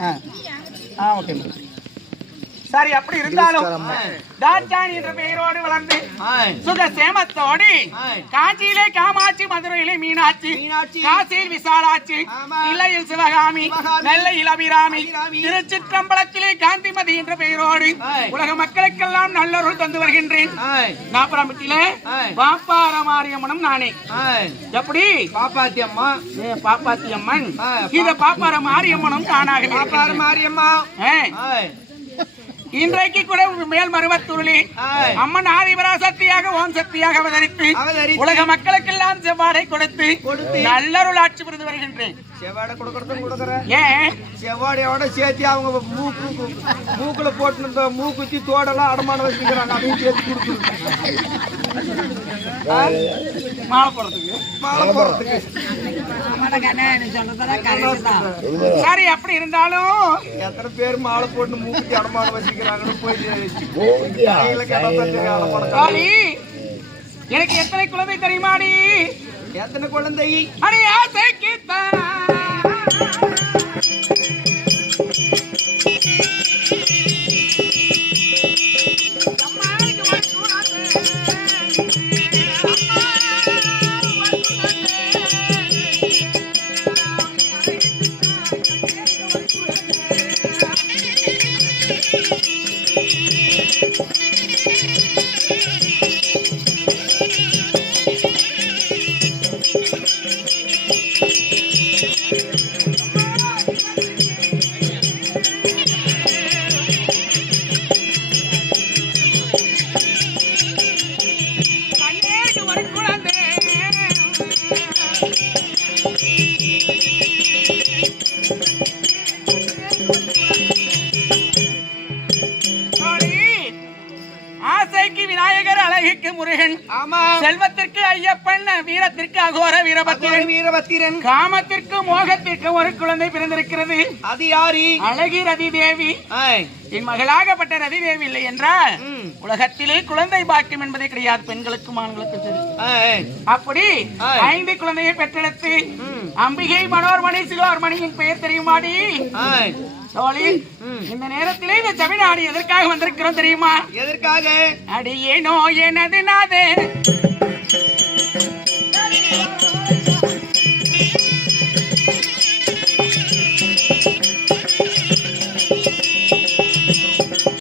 ஆ. ஆ okay சரி அப்படி இருந்தாலும் டார்ஜான் என்ற பெயரோடு வளர்ந்து சுக சேமத்தோடு காஞ்சியிலே காமாட்சி மதுரையிலே மீனாட்சி. காசியில் விசாலாட்சி. இல்லையில் சிவகாமி. நெல்லையில் அபிராமி. திருச்சிற்றம்பலத்திலே காந்திமதி என்ற பெயரோடு. உலக மக்களுக்கெல்லாம் நல்லொருள் தந்து வருகின்றேன் நாப்பராமத்திலே ஆய். பாப்பார மாரியம்மனும் நானே எப்படி பாப்பாத்தி அம்மா பாப்பாத்தி அம்மன் ஆ, இந்த பாப்பார மாரியம்மனும் தானாக பாப்பாரு மாரியம்மா. இன்றைக்கு கூட மேல் மருவத்தூரிலே. அம்மன் ஆதிபரா சக்தியாக ஓம் சக்தியாக அவதரித்து. உலக மக்களுக்கெல்லாம் செவ்வாடை கொடுத்து. நல்லருள் ஆட்சி புரிந்து வருகின்றேன் செவ்வாடை கொடுக்கறதும் கொடுக்குறேன் ஏன் செவ்வாடையோட சேர்த்து அவங்க மூக்கு மூக்குல போட்டு மூக்குத்தி தோடெல்லாம் அடமானம் வச்சுக்கிறாங்க அதையும் சேர்த்து கொடுத்துருங்க மாலை போடுறதுக்கு. மாலை போடுறதுக்கு. சரி அப்படி இருந்தாலும் எத்தனை பேர் மாலை போட்டு மூக்குத்தி அடமானம் வச்சுக்கிறாங்கன்னு போய் எனக்கு எத்தனை குழந்தை தெரியுமாடி? எத்தனை குழந்தை? அடி ஆசைக்கு கண்ணேடு ஆசைக்கு விநாயகர் அழகுக்கு முருகன். ஆமா. செல்வத்திற்கு ஐயப்பன் வீரத்திற்கு அகோர வீரபத்திரன். வீரபத்திரன். காமத்திற்கு மோகத்திற்கு ஒரு குழந்தை பிறந்திருக்கிறது. அது யாரு? அழகி ரதி தேவி. என் மகளாகப்பட்ட ரதி தேவி இல்லை என்றால். உலகத்திலே குழந்தை பாக்கியம் என்பதே கிடையாது பெண்களுக்கும் ஆண்களுக்கும் சரி. அப்படி. ஐந்து குழந்தையை பெற்றெடுத்து. அம்பிகை மனோர்மணி சிலோர்மணியின் பெயர் தெரியுமாடி. தோழி இந்த நேரத்திலே இந்த தமிழ்நாடு எதற்காக வந்திருக்கிறோம் தெரியுமா எதற்காக அடியே நோ எனது நாதே